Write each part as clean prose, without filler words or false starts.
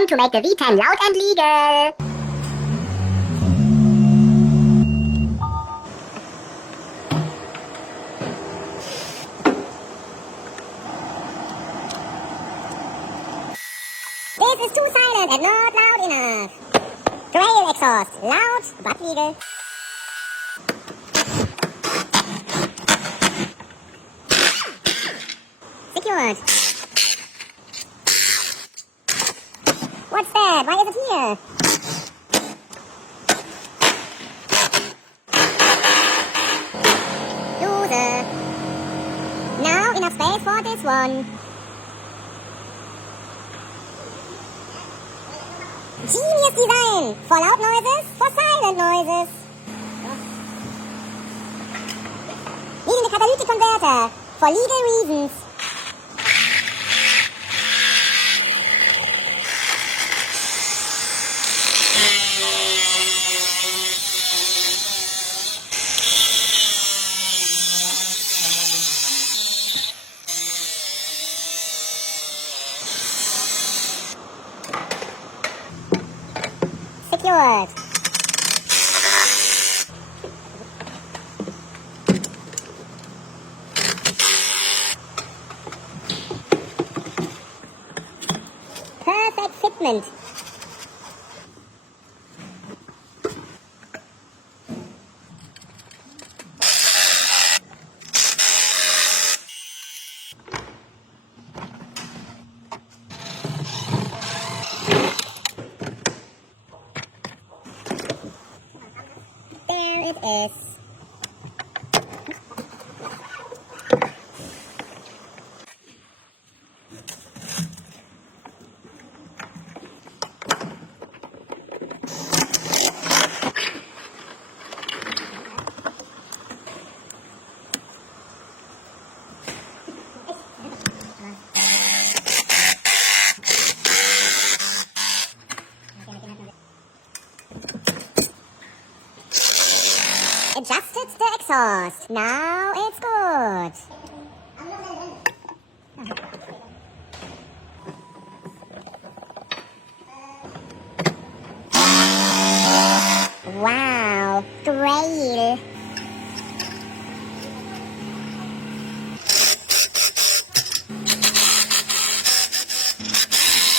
time to make the V10 loud and legal. This is too silent and not loud enough. Trail exhaust, loud but legal. Secured. What's that? Why is it here? Loser. Now enough space for this one. Genius design! For loud noises, for silent noises. Needing a catalytic converter for legal reasons. Secured. Perfect fitment. There it is. Adjusted the exhaust. Now it's good. Wow, trail.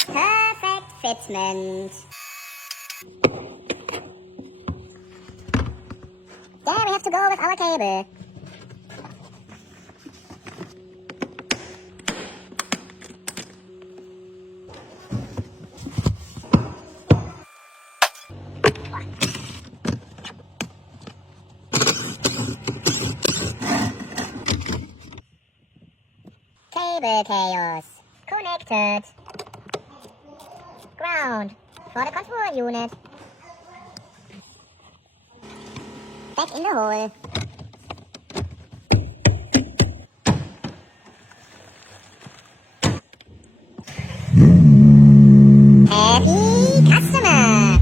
Perfect fitment. There we have to go with our cable. Cable chaos. Connected. Ground for the control unit. Back in the hole. Happy customer!